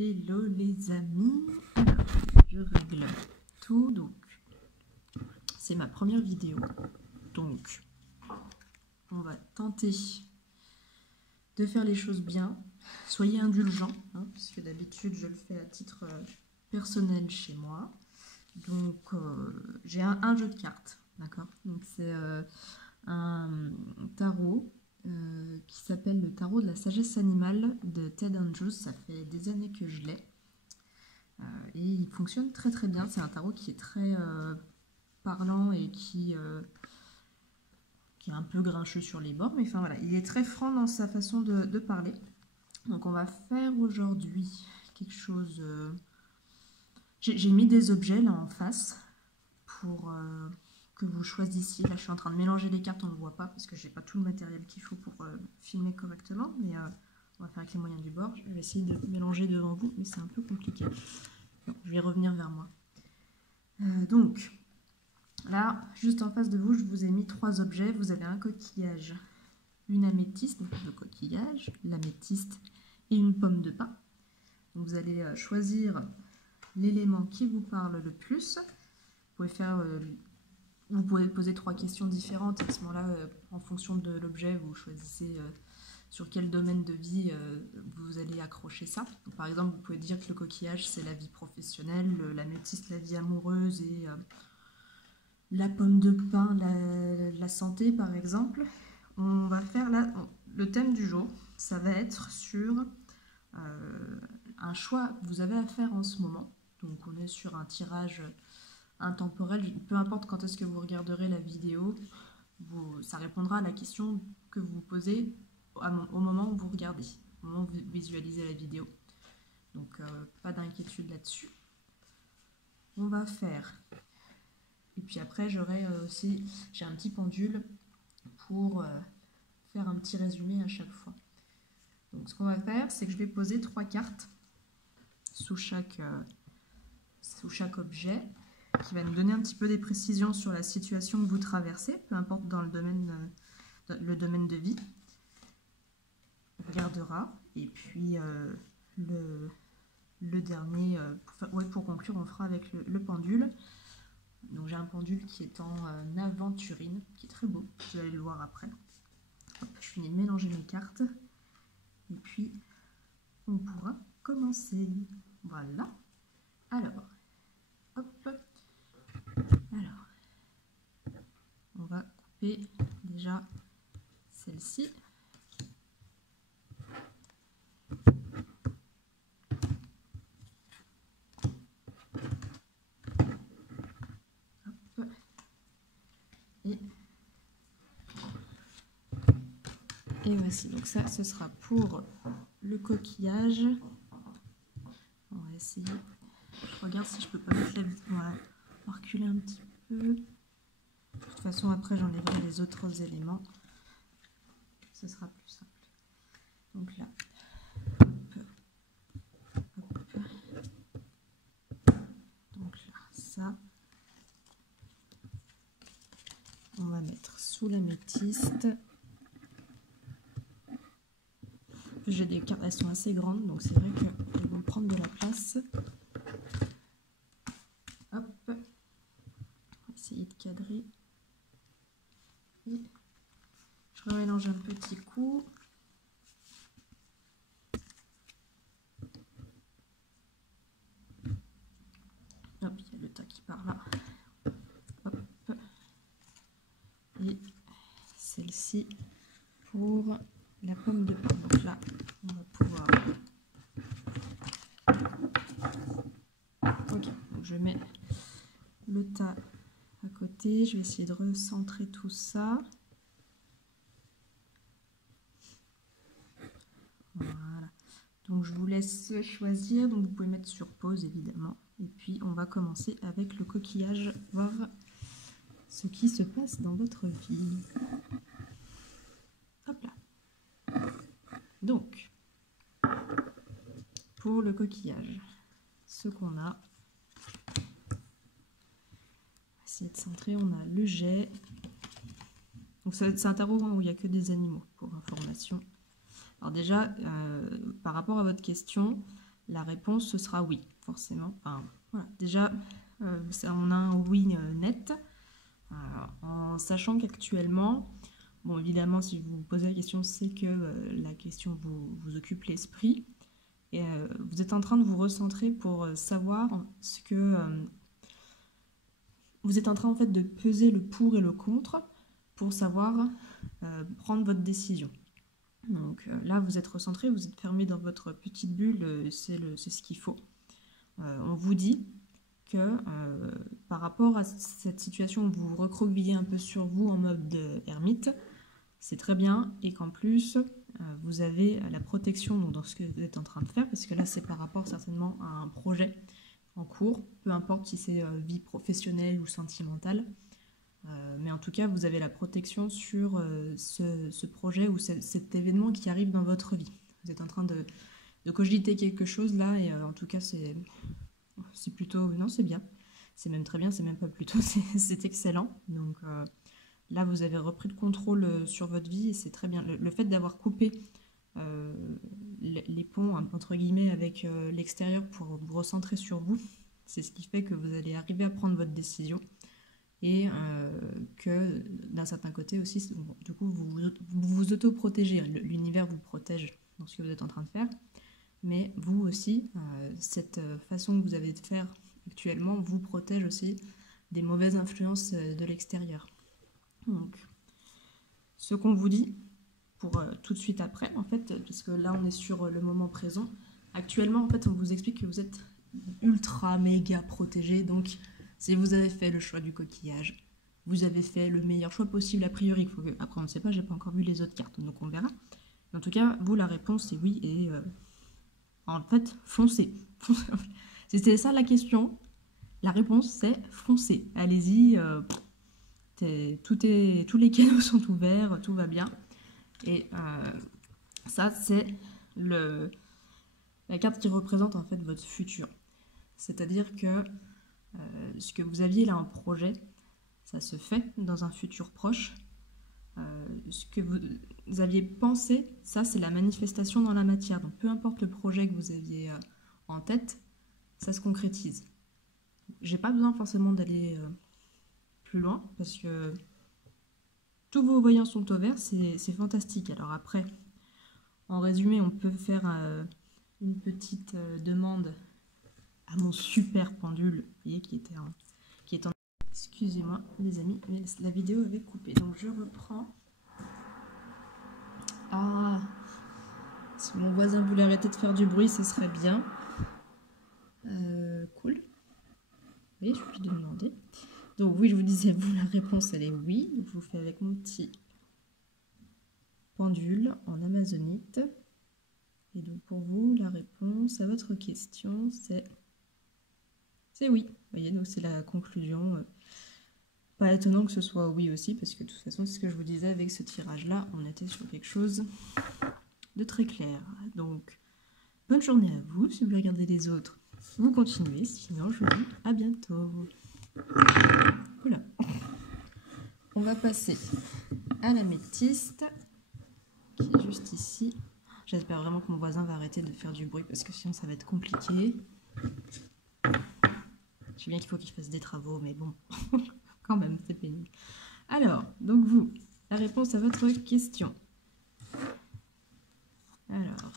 Hello les amis, alors je règle tout, donc c'est ma première vidéo, donc on va tenter de faire les choses bien, soyez indulgents, hein, puisque d'habitude je le fais à titre personnel chez moi, donc j'ai un jeu de cartes, d'accord, donc c'est un tarot qui s'appelle le tarot de la sagesse animale de Ted Andrews. Ça fait des années que je l'ai et il fonctionne très très bien. C'est un tarot qui est très parlant et qui est un peu grincheux sur les bords, mais enfin voilà, il est très franc dans sa façon de parler. Donc on va faire aujourd'hui quelque chose... J'ai mis des objets là en face pour... que vous choisissiez. Là, je suis en train de mélanger les cartes, on ne le voit pas parce que j'ai pas tout le matériel qu'il faut pour filmer correctement, mais on va faire avec les moyens du bord. Je vais essayer de mélanger devant vous, mais c'est un peu compliqué. Bon, je vais revenir vers moi. Donc, là, juste en face de vous, je vous ai mis 3 objets. Vous avez un coquillage, une améthyste, donc le coquillage, l'améthyste et une pomme de pin. Donc, vous allez choisir l'élément qui vous parle le plus. Vous pouvez faire... vous pouvez poser 3 questions différentes. À ce moment-là, en fonction de l'objet, vous choisissez sur quel domaine de vie vous allez accrocher ça. Donc, par exemple, vous pouvez dire que le coquillage, c'est la vie professionnelle, l'améthyste, la vie amoureuse, et la pomme de pin, la santé, par exemple. On va faire là, le thème du jour, ça va être sur un choix que vous avez à faire en ce moment. Donc, on est sur un tirage intemporel, peu importe quand est-ce que vous regarderez la vidéo, ça répondra à la question que vous vous posez au moment où vous regardez, au moment où vous visualisez la vidéo. Donc pas d'inquiétude là-dessus. On va faire, et puis après j'aurai aussi, j'ai un petit pendule pour faire un petit résumé à chaque fois. Donc ce qu'on va faire, c'est que je vais poser 3 cartes sous chaque objet, qui va nous donner un petit peu des précisions sur la situation que vous traversez, peu importe dans le domaine de vie. On regardera, et puis le dernier, pour conclure, on fera avec le pendule. Donc j'ai un pendule qui est en aventurine, qui est très beau, vous allez le voir après. Hop, je finis de mélanger mes cartes, et puis on pourra commencer. Voilà. Alors, hop. Alors, on va couper déjà celle-ci. Et voici, donc ça, ce sera pour le coquillage. On va essayer. Je regarde si je peux pas mettre la vidéo. Voilà. On va reculer un petit peu. De toute façon, après, j'enlèverai les autres éléments. Ce sera plus simple. Donc là, hop, hop. Donc là, ça, on va mettre sous l'améthyste. J'ai des cartes, elles sont assez grandes, donc c'est vrai qu'elles vont prendre de la place. Hop, on va essayer de cadrer. Et je remélange un petit coup. Hop, il y a le tas qui part là. Hop. Et celle-ci pour la pomme de pin. Donc là, on va pouvoir... Ok, donc je mets le tas à côté. Je vais essayer de recentrer tout ça. Voilà. Donc je vous laisse choisir. Donc vous pouvez mettre sur pause évidemment. Et puis on va commencer avec le coquillage, voir ce qui se passe dans votre vie. Hop là. Donc, pour le coquillage, ce qu'on a, on va essayer de centrer, on a le jet. Donc c'est un tarot où il n'y a que des animaux, pour information. Alors déjà, par rapport à votre question, la réponse ce sera oui, forcément. Enfin, voilà. Déjà, on a un oui net, en sachant qu'actuellement, bon, évidemment, si vous vous posez la question, c'est que la question vous occupe l'esprit. Et vous êtes en train de vous recentrer pour savoir ce que... vous êtes en train, en fait, de peser le pour et le contre pour savoir prendre votre décision. Donc là, vous êtes recentré, vous êtes fermé dans votre petite bulle, c'est ce qu'il faut. On vous dit que par rapport à cette situation où vous vous recroquevillez un peu sur vous en mode ermite, c'est très bien, et qu'en plus, vous avez la protection donc, dans ce que vous êtes en train de faire, parce que là, c'est par rapport certainement à un projet en cours, peu importe si c'est vie professionnelle ou sentimentale, mais en tout cas, vous avez la protection sur ce projet ou cet événement qui arrive dans votre vie. Vous êtes en train de cogiter quelque chose là, et en tout cas, c'est plutôt... Non, c'est bien. C'est même très bien, c'est même pas plutôt, c'est excellent. Donc là, vous avez repris le contrôle sur votre vie et c'est très bien. Le fait d'avoir coupé les ponts, entre guillemets, avec l'extérieur pour vous recentrer sur vous, c'est ce qui fait que vous allez arriver à prendre votre décision et que d'un certain côté aussi, du coup, vous vous auto-protégez. L'univers vous protège dans ce que vous êtes en train de faire, mais vous aussi, cette façon que vous avez de faire actuellement vous protège aussi des mauvaises influences de l'extérieur. Donc, ce qu'on vous dit pour tout de suite après, en fait, parce que là on est sur le moment présent. Actuellement, en fait, on vous explique que vous êtes ultra méga protégé. Donc, si vous avez fait le choix du coquillage, vous avez fait le meilleur choix possible a priori. Après, on ne sait pas, j'ai pas encore vu les autres cartes, donc on verra. En tout cas, vous, la réponse c'est oui et en fait, foncez. C'était ça la question. La réponse c'est foncez. Allez-y. Tous les canaux sont ouverts, tout va bien. Et ça, c'est la carte qui représente en fait votre futur. C'est-à-dire que ce que vous aviez là en projet, ça se fait dans un futur proche. Ce que vous aviez pensé, ça c'est la manifestation dans la matière. Donc peu importe le projet que vous aviez en tête, ça se concrétise. J'ai pas besoin forcément d'aller plus loin parce que tous vos voyants sont au vert, c'est fantastique. Alors après, en résumé, on peut faire une petite demande à mon super pendule, vous voyez, qui est en... Excusez-moi les amis, mais la vidéo avait coupé. Donc je reprends. Ah, si mon voisin voulait arrêter de faire du bruit, ce serait bien. Cool. Vous voyez, je suis de demander. Donc oui, je vous disais, vous, la réponse, elle est oui. Donc, je vous fais avec mon petit pendule en amazonite. Et donc pour vous, la réponse à votre question, c'est oui. Vous voyez, donc c'est la conclusion. Pas étonnant que ce soit oui aussi, parce que de toute façon, c'est ce que je vous disais avec ce tirage-là, on était sur quelque chose de très clair. Donc, bonne journée à vous. Si vous voulez regarder les autres, vous continuez. Sinon, je vous dis à bientôt. Voilà. On va passer à la métiste, qui est juste ici. J'espère vraiment que mon voisin va arrêter de faire du bruit, parce que sinon, ça va être compliqué. Je sais bien qu'il faut qu'il fasse des travaux, mais bon, quand même, c'est pénible. Alors, donc vous, la réponse à votre question. Alors,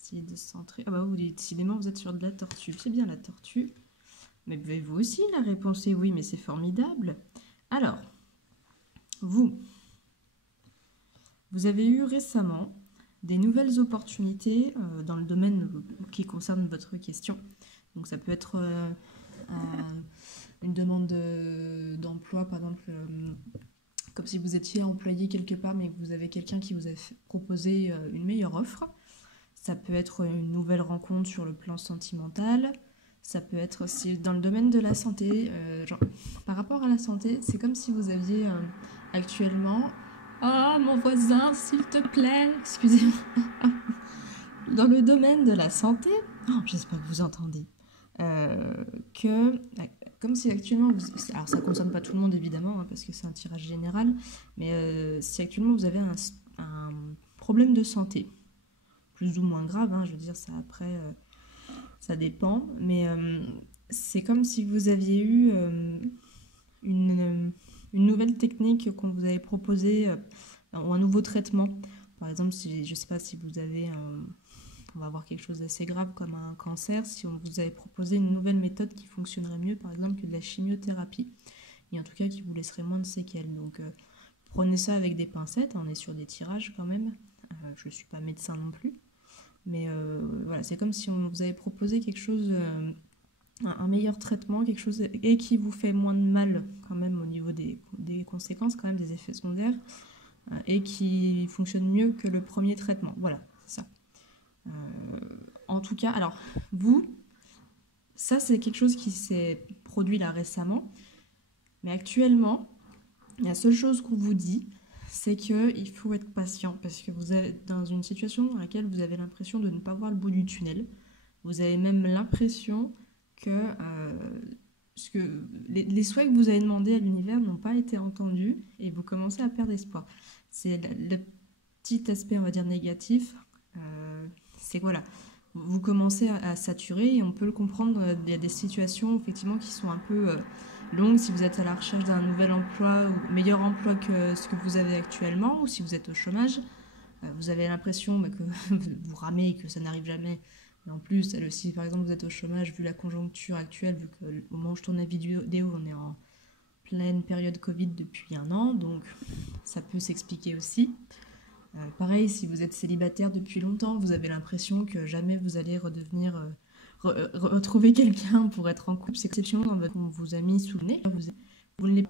essayez de centrer. Ah bah vous, décidément, vous êtes sur de la tortue. C'est bien la tortue. Mais vous aussi, la réponse est oui, mais c'est formidable. Alors, vous avez eu récemment des nouvelles opportunités dans le domaine qui concerne votre question. Donc ça peut être une demande d'emploi, par exemple, comme si vous étiez employé quelque part, mais que vous avez quelqu'un qui vous a proposé une meilleure offre. Ça peut être une nouvelle rencontre sur le plan sentimental. Ça peut être aussi dans le domaine de la santé. Genre, par rapport à la santé, c'est comme si vous aviez actuellement... Oh, mon voisin, s'il te plaît, excusez-moi. Dans le domaine de la santé, oh, j'espère que vous entendez, comme si actuellement, alors ça ne concerne pas tout le monde évidemment, hein, parce que c'est un tirage général, mais si actuellement vous avez un problème de santé, plus ou moins grave, hein, je veux dire ça après, ça dépend, mais c'est comme si vous aviez eu une nouvelle technique qu'on vous avait proposée ou un nouveau traitement. Par exemple, si, je ne sais pas si vous avez on va avoir quelque chose d'assez grave comme un cancer, si on vous avait proposé une nouvelle méthode qui fonctionnerait mieux, par exemple, que de la chimiothérapie, et en tout cas qui vous laisserait moins de séquelles. Donc prenez ça avec des pincettes, on est sur des tirages quand même, je ne suis pas médecin non plus, mais voilà, c'est comme si on vous avait proposé quelque chose, un meilleur traitement, quelque chose et qui vous fait moins de mal quand même au niveau des conséquences, quand même des effets secondaires, et qui fonctionne mieux que le premier traitement. Voilà, c'est ça. En tout cas, alors vous, ça c'est quelque chose qui s'est produit là récemment, mais actuellement, la seule chose qu'on vous dit, c'est qu'il faut être patient parce que vous êtes dans une situation dans laquelle vous avez l'impression de ne pas voir le bout du tunnel. Vous avez même l'impression que, les souhaits que vous avez demandés à l'univers n'ont pas été entendus et vous commencez à perdre espoir. C'est le petit aspect, on va dire, négatif. C'est que voilà, vous commencez à saturer et on peut le comprendre. Il y a des situations effectivement qui sont un peu longues si vous êtes à la recherche d'un nouvel emploi ou meilleur emploi que ce que vous avez actuellement, ou si vous êtes au chômage. Vous avez l'impression que vous ramez et que ça n'arrive jamais. Et en plus, si par exemple vous êtes au chômage, vu la conjoncture actuelle, vu qu'au moment où je tourne la vidéo, on est en pleine période Covid depuis 1 an, donc ça peut s'expliquer aussi. Pareil, si vous êtes célibataire depuis longtemps, vous avez l'impression que jamais vous allez retrouver quelqu'un pour être en couple. C'est exceptionnel dans votre, on vous a mis sous le nez. Vous ne les,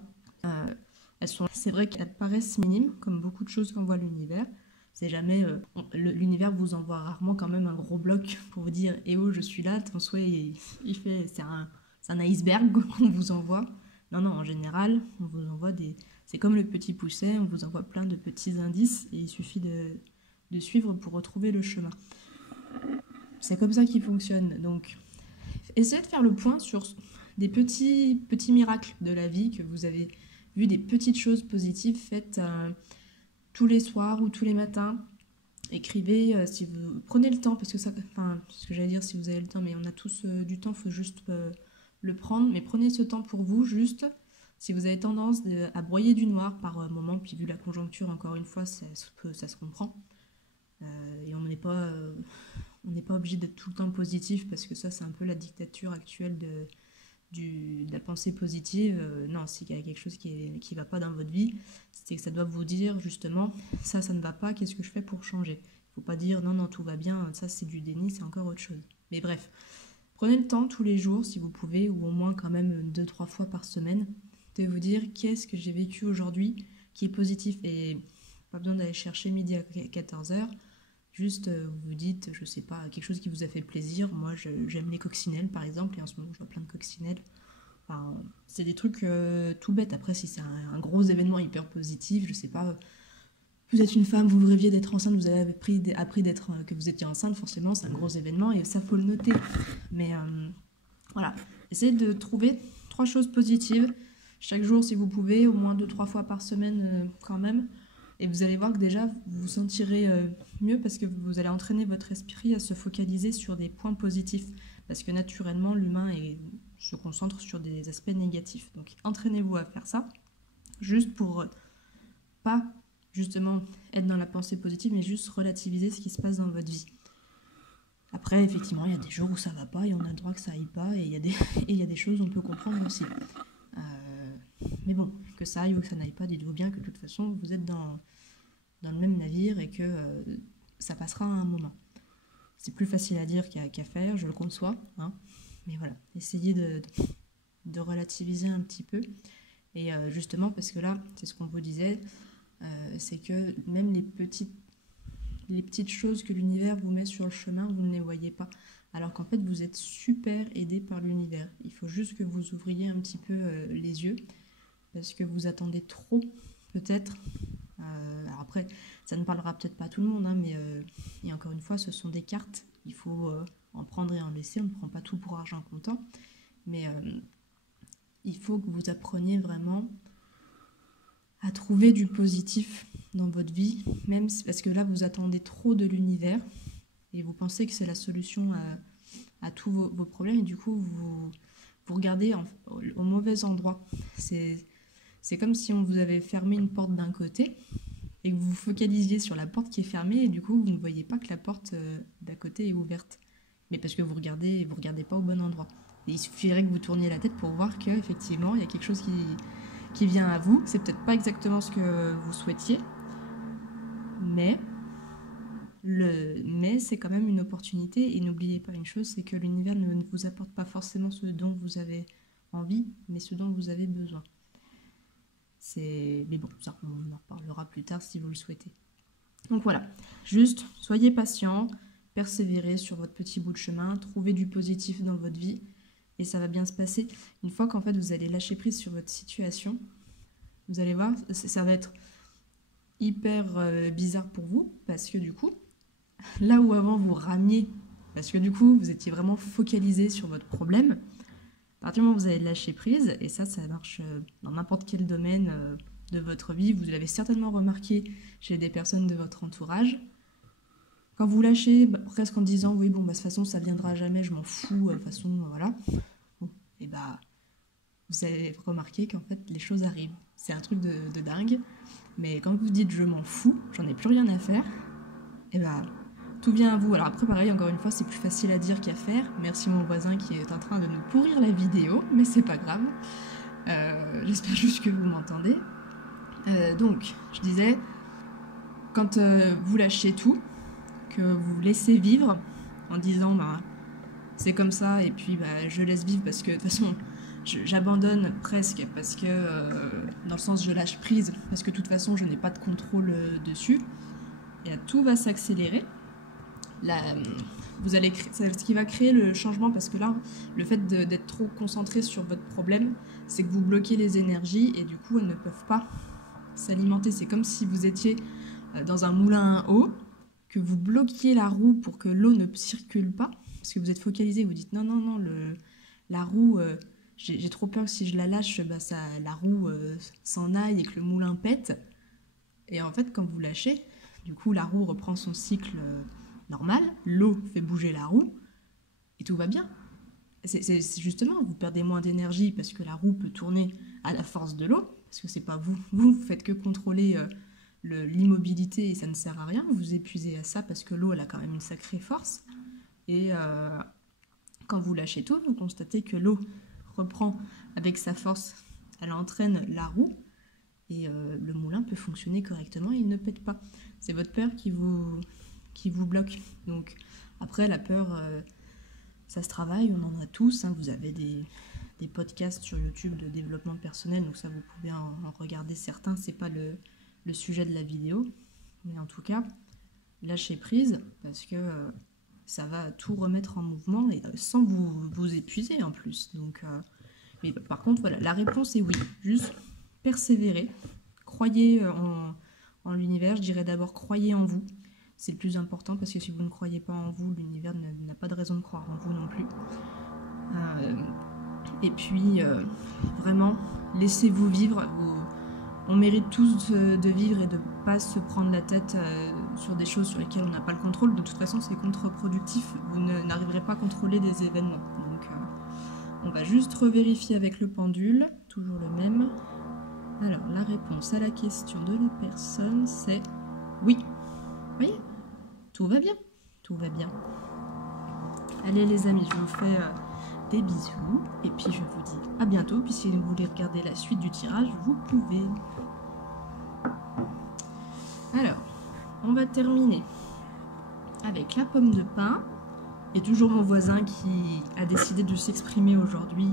c'est vrai qu'elles paraissent minimes, comme beaucoup de choses qu'envoie l'univers. C'est jamais, l'univers vous envoie rarement quand même un gros bloc pour vous dire « Eh oh, je suis là », ton souhait, c'est un iceberg qu'on vous envoie. Non, non, en général, on vous envoie des... C'est comme le petit pousset, on vous envoie plein de petits indices et il suffit de suivre pour retrouver le chemin. C'est comme ça qu'il fonctionne. Donc, essayez de faire le point sur des petits miracles de la vie que vous avez vu, des petites choses positives faites tous les soirs ou tous les matins. Écrivez si vous prenez le temps, parce que ça, enfin, ce que j'allais dire, si vous avez le temps, mais on a tous du temps, il faut juste le prendre. Mais prenez ce temps pour vous, juste. Si vous avez tendance à broyer du noir par moment, puis vu la conjoncture, encore une fois, ça se comprend. Et on n'est pas obligé d'être tout le temps positif, parce que ça, c'est un peu la dictature actuelle de la pensée positive. Non, s'il y a quelque chose qui ne va pas dans votre vie, c'est que ça doit vous dire, justement, ça ne va pas, qu'est-ce que je fais pour changer? Il ne faut pas dire, non, non, tout va bien, ça c'est du déni, c'est encore autre chose. Mais bref, prenez le temps tous les jours, si vous pouvez, ou au moins quand même 2-3 fois par semaine, de vous dire qu'est-ce que j'ai vécu aujourd'hui qui est positif, et pas besoin d'aller chercher midi à 14h, juste vous vous dites, je sais pas, quelque chose qui vous a fait plaisir. Moi j'aime les coccinelles par exemple, et en ce moment je vois plein de coccinelles. Enfin, c'est des trucs tout bêtes. Après, si c'est un gros événement hyper positif, je sais pas, vous êtes une femme, vous rêviez d'être enceinte, vous avez appris que vous étiez enceinte, forcément c'est un gros événement et ça faut le noter. Mais voilà, essayez de trouver 3 choses positives chaque jour si vous pouvez, au moins 2-3 fois par semaine quand même. Et vous allez voir que déjà vous vous sentirez mieux parce que vous allez entraîner votre esprit à se focaliser sur des points positifs. Parce que naturellement, l'humain se concentre sur des aspects négatifs. Donc entraînez-vous à faire ça, juste pour pas justement être dans la pensée positive, mais juste relativiser ce qui se passe dans votre vie. Après, effectivement, il y a des jours où ça va pas et on a le droit que ça aille pas, et il y a des choses qu'on peut comprendre aussi. Mais bon, que ça aille ou que ça n'aille pas, dites-vous bien que de toute façon, vous êtes dans le même navire et que ça passera à un moment. C'est plus facile à dire qu'à faire, je le conçois, hein. Mais voilà, essayez de relativiser un petit peu. Et justement, parce que là, c'est ce qu'on vous disait, c'est que même les petites choses que l'univers vous met sur le chemin, vous ne les voyez pas. Alors qu'en fait, vous êtes super aidé par l'univers. Il faut juste que vous ouvriez un petit peu les yeux, parce que vous attendez trop, peut-être. Alors après, ça ne parlera peut-être pas à tout le monde, hein, mais et encore une fois, ce sont des cartes. Il faut en prendre et en laisser. On ne prend pas tout pour argent comptant. Mais il faut que vous appreniez vraiment à trouver du positif dans votre vie, parce que là, vous attendez trop de l'univers et vous pensez que c'est la solution à tous vos problèmes et du coup vous regardez au mauvais endroit. C'est comme si on vous avait fermé une porte d'un côté et que vous vous focalisiez sur la porte qui est fermée et du coup vous ne voyez pas que la porte d'à côté est ouverte. Mais parce que vous regardez pas au bon endroit. Et il suffirait que vous tourniez la tête pour voir qu'effectivement il y a quelque chose qui vient à vous. C'est peut-être pas exactement ce que vous souhaitiez, mais c'est quand même une opportunité. Et n'oubliez pas une chose, c'est que l'univers ne vous apporte pas forcément ce dont vous avez envie, mais ce dont vous avez besoin. Mais bon, ça, on en reparlera plus tard si vous le souhaitez. Donc voilà, juste soyez patient, persévérez sur votre petit bout de chemin, trouvez du positif dans votre vie et ça va bien se passer. Une fois qu'en fait vous allez lâcher prise sur votre situation, vous allez voir, ça va être hyper bizarre pour vous parce que du coup, là où avant vous ramiez, parce que du coup vous étiez vraiment focalisé sur votre problème, à partir du moment où vous allez lâcher prise, et ça marche dans n'importe quel domaine de votre vie, vous l'avez certainement remarqué chez des personnes de votre entourage, quand vous lâchez, presque en disant oui bon de toute façon ça viendra jamais, je m'en fous, de toute façon voilà, bon, et vous allez remarquer qu'en fait les choses arrivent. C'est un truc de dingue, mais quand vous dites je m'en fous, j'en ai plus rien à faire, et tout vient à vous. Alors après, pareil, encore une fois, c'est plus facile à dire qu'à faire. Merci mon voisin qui est en train de nous pourrir la vidéo, mais c'est pas grave. J'espère juste que vous m'entendez. Donc, je disais, quand vous lâchez tout, que vous laissez vivre, en disant, c'est comme ça, et puis je laisse vivre parce que de toute façon, j'abandonne presque, parce que, dans le sens je lâche prise, parce que de toute façon, je n'ai pas de contrôle dessus, et tout va s'accélérer. C'est ce qui va créer le changement parce que là, le fait d'être trop concentré sur votre problème, c'est que vous bloquez les énergies et du coup, elles ne peuvent pas s'alimenter. C'est comme si vous étiez dans un moulin à eau, que vous bloquiez la roue pour que l'eau ne circule pas, parce que vous êtes focalisé, vous dites non, la roue, j'ai trop peur que si je la lâche, la roue s'en aille et que le moulin pète. Et en fait, quand vous lâchez, du coup, la roue reprend son cycle normal, l'eau fait bouger la roue, et tout va bien. C'est justement, vous perdez moins d'énergie parce que la roue peut tourner à la force de l'eau, parce que c'est pas vous faites que contrôler l'immobilité et ça ne sert à rien, vous vous épuisez à ça parce que l'eau, elle a quand même une sacrée force, et quand vous lâchez tout, vous constatez que l'eau reprend avec sa force, elle entraîne la roue, et le moulin peut fonctionner correctement et il ne pète pas. C'est votre peur qui vous bloque. Donc après, la peur, ça se travaille, on en a tous, hein. Vous avez des podcasts sur YouTube de développement personnel, donc ça vous pouvez en regarder certains, c'est pas le sujet de la vidéo, mais en tout cas, lâchez prise, parce que ça va tout remettre en mouvement, et sans vous épuiser en plus. Donc, mais par contre, voilà, la réponse est oui, juste persévérer, croyez en l'univers, je dirais d'abord croyez en vous. C'est le plus important parce que si vous ne croyez pas en vous, l'univers n'a pas de raison de croire en vous non plus. Et puis, vraiment, laissez-vous vivre. On mérite tous de vivre et de ne pas se prendre la tête sur des choses sur lesquelles on n'a pas le contrôle. De toute façon, c'est contre-productif. Vous n'arriverez pas à contrôler des événements. Donc, on va juste revérifier avec le pendule. Toujours le même. Alors, la réponse à la question de la personne, c'est oui. Vous voyez ? Tout va bien, tout va bien. Allez les amis, je vous fais des bisous et puis je vous dis à bientôt. Puis si vous voulez regarder la suite du tirage, vous pouvez. Alors, on va terminer avec la pomme de pin. Et toujours mon voisin qui a décidé de s'exprimer aujourd'hui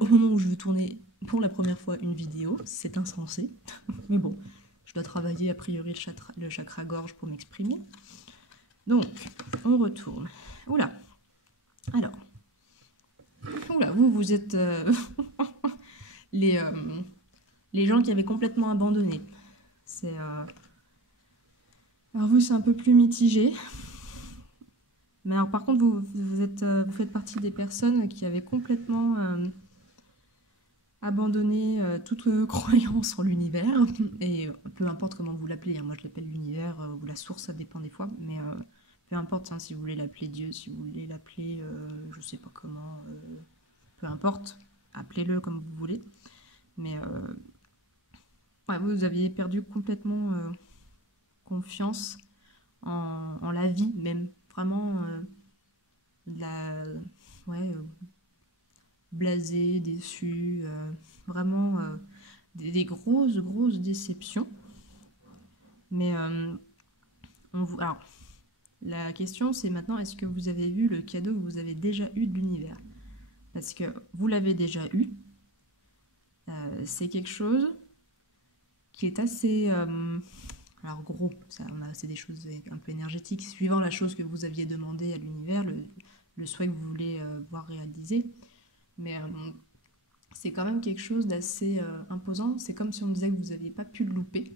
au moment où je veux tourner pour la première fois une vidéo. C'est insensé, mais bon, je dois travailler a priori le chakra gorge pour m'exprimer. Donc, on retourne. Oula. Alors. Oula, vous êtes les gens qui avaient complètement abandonné. Alors vous, c'est un peu plus mitigé. Mais alors par contre, vous faites partie des personnes qui avaient complètement abandonné toute croyance en l'univers. Et peu importe comment vous l'appelez, hein, moi je l'appelle l'univers ou la source, ça dépend des fois. Mais peu importe, hein, si vous voulez l'appeler Dieu, si vous voulez l'appeler, je sais pas comment, peu importe, appelez-le comme vous voulez. Mais ouais, vous aviez perdu complètement confiance en la vie même. Vraiment, ouais, blasé, déçu, vraiment des grosses déceptions. Mais alors, la question c'est maintenant, est-ce que vous avez vu le cadeau que vous avez déjà eu de l'univers? Parce que vous l'avez déjà eu. C'est quelque chose qui est assez... alors gros, c'est des choses un peu énergétiques, suivant la chose que vous aviez demandé à l'univers, le souhait que vous voulez voir réalisé. Mais c'est quand même quelque chose d'assez imposant. C'est comme si on disait que vous n'aviez pas pu le louper,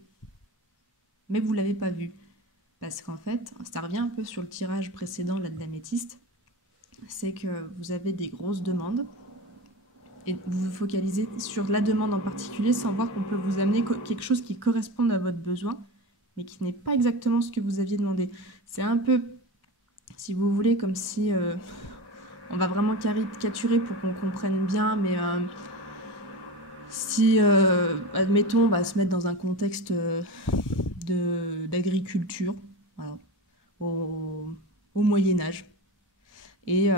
mais vous ne l'avez pas vu. Parce qu'en fait, ça revient un peu sur le tirage précédent là, de l'améthyste, c'est que vous avez des grosses demandes, et vous vous focalisez sur la demande en particulier sans voir qu'on peut vous amener quelque chose qui corresponde à votre besoin, mais qui n'est pas exactement ce que vous aviez demandé. C'est un peu, si vous voulez, comme si... on va vraiment caricaturer pour qu'on comprenne bien, mais si, admettons, on va se mettre dans un contexte d'agriculture, voilà, au Moyen-Âge, et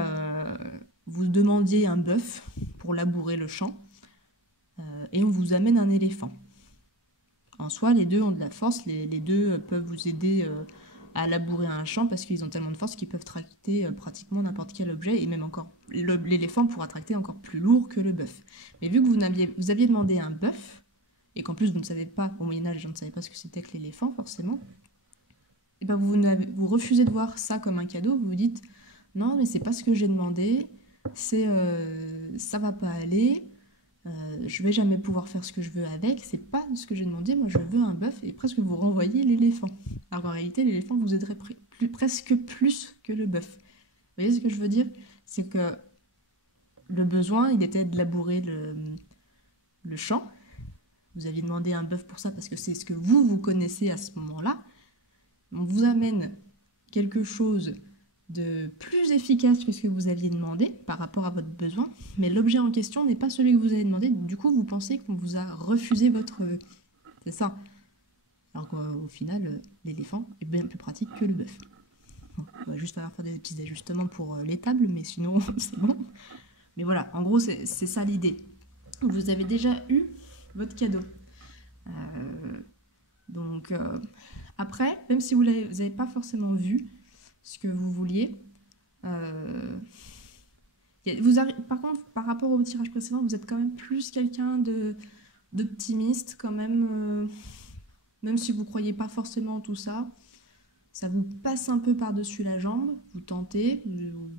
vous demandiez un bœuf pour labourer le champ, et on vous amène un éléphant. En soi, les deux ont de la force, les deux peuvent vous aider à labourer un champ parce qu'ils ont tellement de force qu'ils peuvent tracter pratiquement n'importe quel objet, et même encore, l'éléphant pourra tracter encore plus lourd que le bœuf. Mais vu que vous aviez demandé un bœuf, et qu'en plus vous ne savez pas, au Moyen-Âge, les gens ne savaient pas ce que c'était que l'éléphant, forcément, et ben vous refusez de voir ça comme un cadeau, vous vous dites non, mais c'est pas ce que j'ai demandé, ça va pas aller, je vais jamais pouvoir faire ce que je veux avec, c'est pas ce que j'ai demandé, moi je veux un bœuf, et presque vous renvoyez l'éléphant. Alors qu'en réalité, l'éléphant vous aiderait presque plus que le bœuf. Vous voyez ce que je veux dire? C'est que le besoin, il était de labourer le champ. Vous aviez demandé un bœuf pour ça parce que c'est ce que vous connaissez à ce moment-là. On vous amène quelque chose de plus efficace que ce que vous aviez demandé par rapport à votre besoin, mais l'objet en question n'est pas celui que vous avez demandé, du coup vous pensez qu'on vous a refusé votre vœu. C'est ça. Alors qu'au final, l'éléphant est bien plus pratique que le bœuf. Bon, on va juste faire des petits ajustements pour les tables, mais sinon c'est bon. Mais voilà, en gros c'est ça l'idée. Vous avez déjà eu votre cadeau. Donc après, même si vous n'avez pas forcément vu ce que vous vouliez, par contre, par rapport au tirage précédent, vous êtes quand même plus quelqu'un d'optimiste quand même, même si vous ne croyez pas forcément en tout ça. Ça vous passe un peu par-dessus la jambe, vous tentez,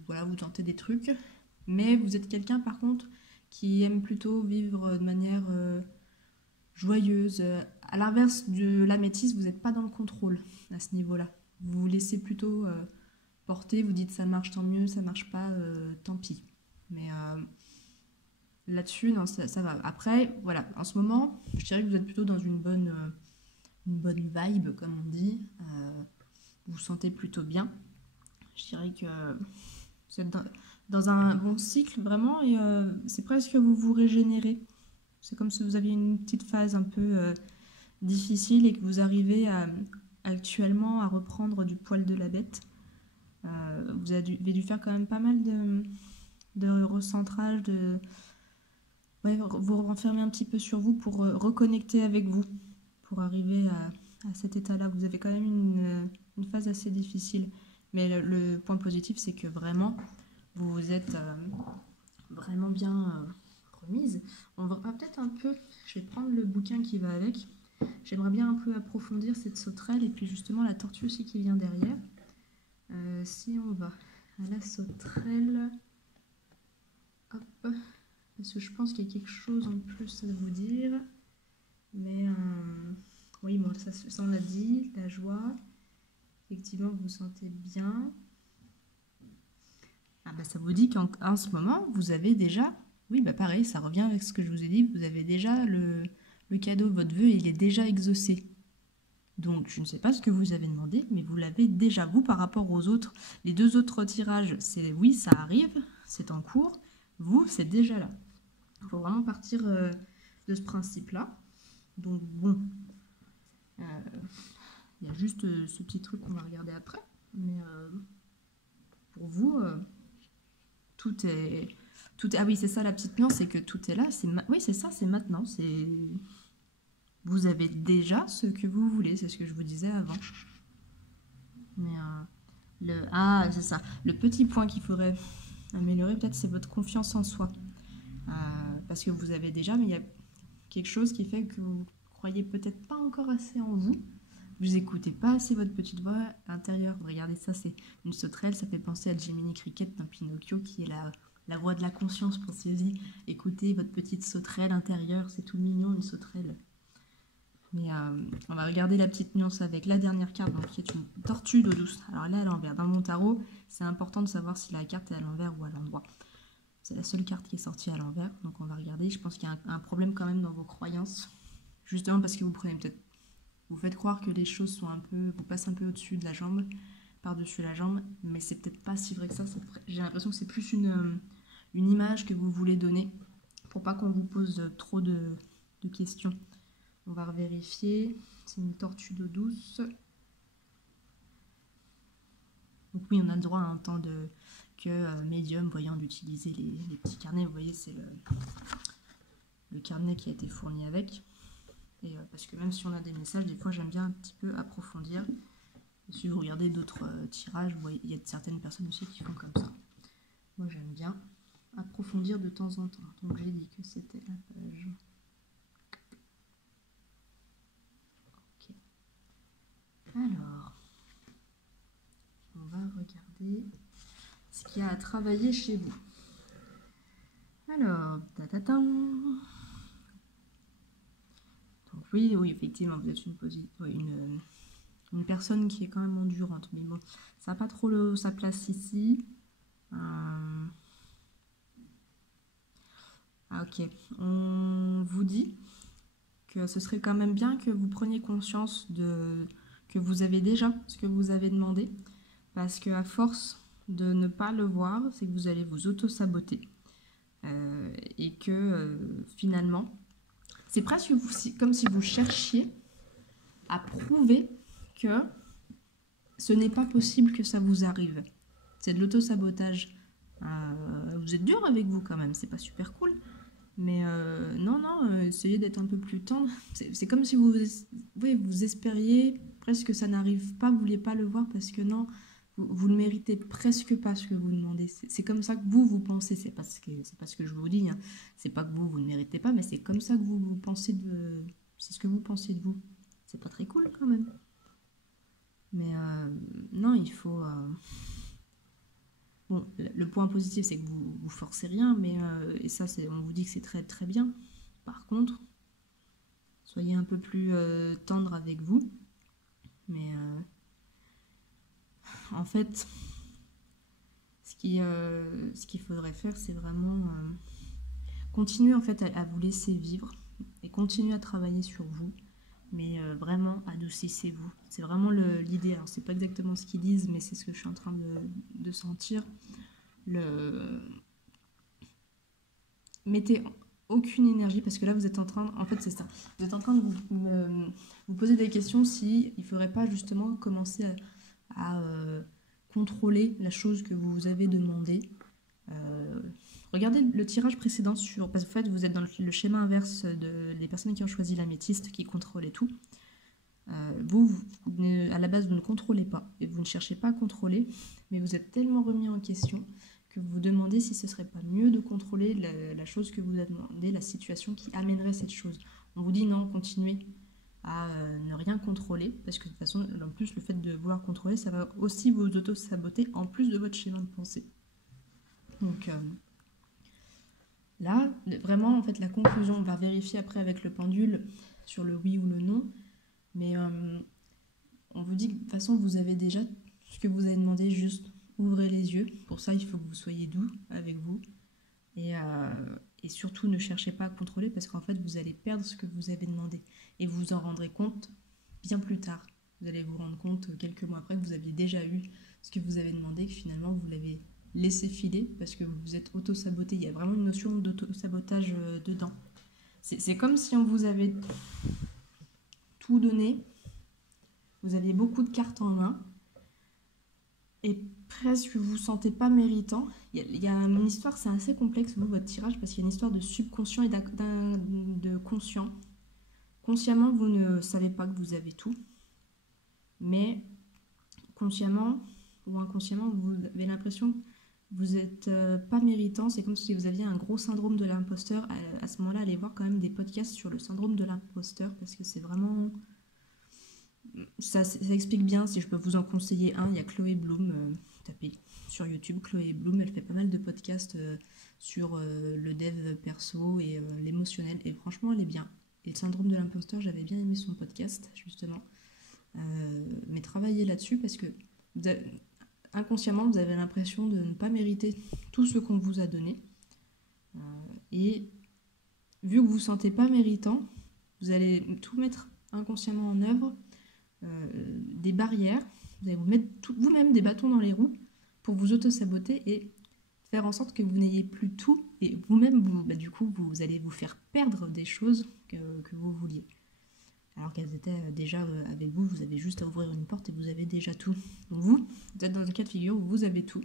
voilà, vous tentez des trucs, mais vous êtes quelqu'un par contre qui aime plutôt vivre de manière joyeuse. À l'inverse de l'améthyste, vous n'êtes pas dans le contrôle à ce niveau-là. Vous vous laissez plutôt porter, vous dites ça marche tant mieux, ça marche pas, tant pis. Mais là-dessus, non, ça va. Après, voilà, en ce moment, je dirais que vous êtes plutôt dans une bonne vibe, comme on dit. Vous vous sentez plutôt bien. Je dirais que vous êtes dans un bon cycle, vraiment, et c'est presque que vous vous régénérez. C'est comme si vous aviez une petite phase un peu difficile et que vous arrivez actuellement à reprendre du poil de la bête. Vous avez dû faire quand même pas mal de recentrage, ouais, vous renfermer un petit peu sur vous pour reconnecter avec vous, pour arriver à cet état-là. Vous avez quand même une phase assez difficile. Mais le point positif, c'est que vraiment, vous vous êtes vraiment bien remise. On va peut-être un peu, je vais prendre le bouquin qui va avec. J'aimerais bien un peu approfondir cette sauterelle et puis justement la tortue aussi qui vient derrière. Si on va à la sauterelle, hop, parce que je pense qu'il y a quelque chose en plus à vous dire. Mais oui, bon, ça on l'a dit, la joie. Effectivement, vous vous sentez bien. Ah bah ça vous dit qu'en ce moment, vous avez déjà... Oui, bah pareil, ça revient avec ce que je vous ai dit. Vous avez déjà le cadeau, votre vœu, il est déjà exaucé. Donc, je ne sais pas ce que vous avez demandé, mais vous l'avez déjà. Vous, par rapport aux autres, les 2 autres tirages, c'est oui, ça arrive, c'est en cours. Vous, c'est déjà là. Il faut vraiment partir de ce principe-là. Donc, bon, il y a juste ce petit truc qu'on va regarder après. Mais pour vous, tout est... Ah oui, c'est ça la petite nuance, c'est que tout est là. Oui, c'est ça, c'est maintenant. Vous avez déjà ce que vous voulez, c'est ce que je vous disais avant. Mais c'est ça. Le petit point qu'il faudrait améliorer, peut-être, c'est votre confiance en soi. Parce que vous avez déjà, mais il y a quelque chose qui fait que vous croyez peut-être pas encore assez en vous. Vous écoutez pas assez votre petite voix intérieure. Regardez ça, c'est une sauterelle, ça fait penser à Jiminy Cricket dans Pinocchio, qui est la voix de la conscience. Pensez-y, écoutez votre petite sauterelle intérieure, c'est tout mignon, une sauterelle. Mais on va regarder la petite nuance avec la dernière carte, donc, qui est une tortue d'eau douce. Alors là, à l'envers. Dans mon tarot, c'est important de savoir si la carte est à l'envers ou à l'endroit. C'est la seule carte qui est sortie à l'envers, donc on va regarder. Je pense qu'il y a un problème quand même dans vos croyances, justement parce que vous faites croire que les choses vous passent un peu au-dessus de la jambe, par-dessus la jambe, mais c'est peut-être pas si vrai que ça. J'ai l'impression que c'est plus une image que vous voulez donner, pour pas qu'on vous pose trop de questions. On va revérifier. C'est une tortue d'eau douce. Donc oui, on a le droit en tant que médium, voyant, d'utiliser les petits carnets. Vous voyez, c'est le carnet qui a été fourni avec. Et parce que même si on a des messages, des fois j'aime bien un petit peu approfondir. Et si vous regardez d'autres tirages, vous voyez, il y a certaines personnes aussi qui font comme ça. Moi j'aime bien approfondir de temps en temps. Donc j'ai dit que c'était la page. Ok. Alors, on va regarder ce qu'il y a à travailler chez vous. Alors, donc oui, effectivement, vous êtes une personne qui est quand même endurante, mais bon, ça n'a pas trop sa place ici. Ok, on vous dit que ce serait quand même bien que vous preniez conscience que vous avez déjà ce que vous avez demandé, parce qu'à force de ne pas le voir, c'est que vous allez vous auto-saboter. Et que finalement, c'est presque comme si vous cherchiez à prouver que ce n'est pas possible que ça vous arrive. C'est de l'auto-sabotage. Vous êtes dur avec vous quand même, c'est pas super cool. Mais non, essayez d'être un peu plus tendre. C'est comme si vous espériez presque que ça n'arrive pas, vous vouliez pas le voir parce que non, vous ne méritez presque pas ce que vous demandez. C'est comme ça que vous pensez. C'est pas ce que je vous dis. Hein. C'est pas que vous ne méritez pas, mais c'est comme ça que vous pensez c'est ce que vous pensez de vous. C'est pas très cool quand même. Mais non, il faut... Bon, le point positif, c'est que vous forcez rien, mais et ça, on vous dit que c'est très très bien. Par contre, soyez un peu plus tendre avec vous. Mais en fait, ce qu'il faudrait faire, c'est vraiment continuer en fait à vous laisser vivre et continuer à travailler sur vous. Mais vraiment, adoucissez-vous. C'est vraiment l'idée. Alors, c'est pas exactement ce qu'ils disent, mais c'est ce que je suis en train de sentir. Mettez aucune énergie, parce que là, vous êtes en train... En fait, c'est ça. Vous êtes en train de vous poser des questions si il ne faudrait pas justement commencer à contrôler la chose que vous avez demandé. Regardez le tirage précédent parce qu'en fait, vous êtes dans le schéma inverse des personnes qui ont choisi l'améthyste, qui contrôlent tout. À la base, vous ne contrôlez pas et vous ne cherchez pas à contrôler, mais vous êtes tellement remis en question que vous vous demandez si ce ne serait pas mieux de contrôler la chose que vous avez demandé, la situation qui amènerait cette chose. On vous dit non, continuez à ne rien contrôler, parce que de toute façon, en plus, le fait de vouloir contrôler, ça va aussi vous auto-saboter en plus de votre schéma de pensée. Donc là, vraiment, en fait, la conclusion, on va vérifier après avec le pendule sur le oui ou le non, mais on vous dit que de toute façon, vous avez déjà ce que vous avez demandé, juste ouvrez les yeux. Pour ça, il faut que vous soyez doux avec vous. Et surtout, ne cherchez pas à contrôler parce qu'en fait, vous allez perdre ce que vous avez demandé. Et vous vous en rendrez compte bien plus tard. Vous allez vous rendre compte quelques mois après que vous aviez déjà eu ce que vous avez demandé, que finalement vous l'avez laissé filer parce que vous vous êtes auto-saboté. Il y a vraiment une notion d'auto-sabotage dedans. C'est comme si on vous avait tout donné, vous aviez beaucoup de cartes en main, et presque vous vous sentez pas méritant. Il y a une histoire, c'est assez complexe, votre tirage, parce qu'il y a une histoire de subconscient et de conscient. Consciemment, vous ne savez pas que vous avez tout, mais consciemment ou inconsciemment, vous avez l'impression que vous n'êtes pas méritant. C'est comme si vous aviez un gros syndrome de l'imposteur. À ce moment-là, allez voir quand même des podcasts sur le syndrome de l'imposteur, parce que c'est vraiment... Ça explique bien. Si je peux vous en conseiller un, il y a Chloé Bloom, tapez sur YouTube Chloé Bloom, elle fait pas mal de podcasts sur le dev perso et l'émotionnel, et franchement elle est bien. Et le syndrome de l'imposteur, j'avais bien aimé son podcast justement, mais travaillez là-dessus, parce que inconsciemment vous avez l'impression de ne pas mériter tout ce qu'on vous a donné, et vu que vous ne vous sentez pas méritant, vous allez tout mettre inconsciemment en œuvre, des barrières, vous allez vous mettre vous-même des bâtons dans les roues pour vous auto-saboter et faire en sorte que vous n'ayez plus tout, et vous-même, du coup, vous allez vous faire perdre des choses que vous vouliez. Alors qu'elles étaient déjà avec vous, vous avez juste à ouvrir une porte et vous avez déjà tout. Donc vous êtes dans un cas de figure où vous avez tout,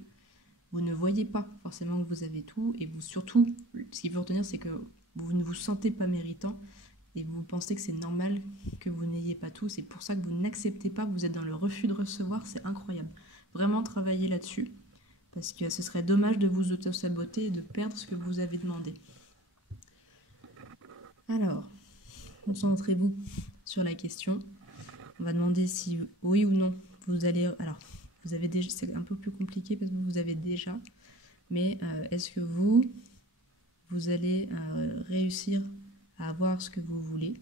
vous ne voyez pas forcément que vous avez tout, et vous surtout, ce qu'il faut retenir, c'est que vous ne vous sentez pas méritant, et vous pensez que c'est normal que vous n'ayez pas tout. C'est pour ça que vous n'acceptez pas, vous êtes dans le refus de recevoir. C'est incroyable. Vraiment travailler là-dessus, parce que ce serait dommage de vous auto-saboter et de perdre ce que vous avez demandé. Alors, concentrez-vous sur la question. On va demander si oui ou non vous allez... Alors, vous avez déjà... C'est un peu plus compliqué parce que vous avez déjà. Mais est-ce que vous allez réussir à avoir ce que vous voulez?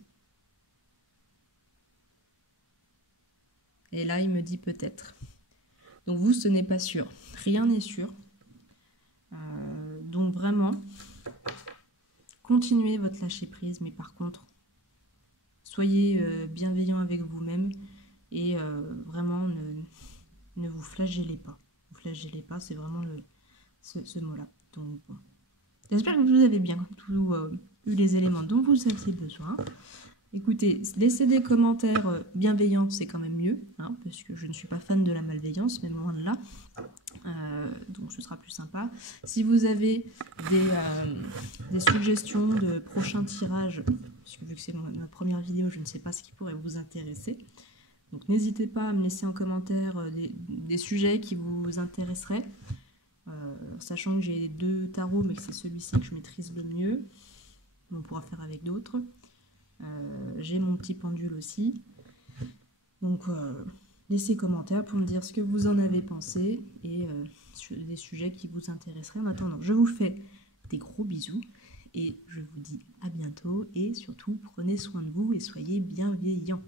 Et là, il me dit peut-être. Donc vous, ce n'est pas sûr. Rien n'est sûr. Donc vraiment, continuez votre lâcher-prise, mais par contre, soyez bienveillant avec vous-même, et vraiment, ne vous flagellez pas. Ne vous flagellez pas, c'est vraiment ce mot-là. Donc bon. J'espère que vous avez bien eu les éléments dont vous aviez besoin. Écoutez, laissez des commentaires bienveillants, c'est quand même mieux, hein, parce que je ne suis pas fan de la malveillance, mais loin de là. Donc ce sera plus sympa. Si vous avez des suggestions de prochains tirages, parce que vu que c'est ma première vidéo, je ne sais pas ce qui pourrait vous intéresser. Donc n'hésitez pas à me laisser en commentaire des sujets qui vous intéresseraient. Sachant que j'ai 2 tarots, mais que c'est celui-ci que je maîtrise le mieux. On pourra faire avec d'autres. J'ai mon petit pendule aussi. Donc laissez commentaires pour me dire ce que vous en avez pensé, et des sujets qui vous intéresseraient. En attendant, je vous fais des gros bisous et je vous dis à bientôt, et surtout prenez soin de vous et soyez bienveillants.